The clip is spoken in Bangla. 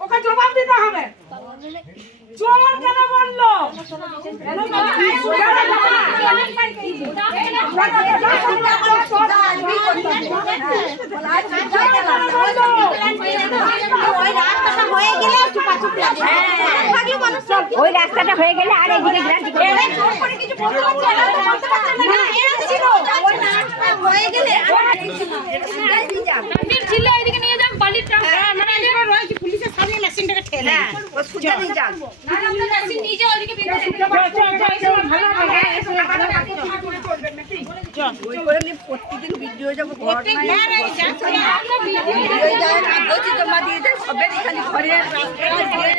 ওকে জবাব দিতে হবে। চোর কেন বললো? ওই রাস্তাটা হয়ে গেলে আর এদিকে নিয়ে যান বালির পুলিশের সামনে মেশিনটাকে ঠেলে প্রতিদিন ভিডিও যাবো জমা দিয়ে যায় সবের এখানে ঘরে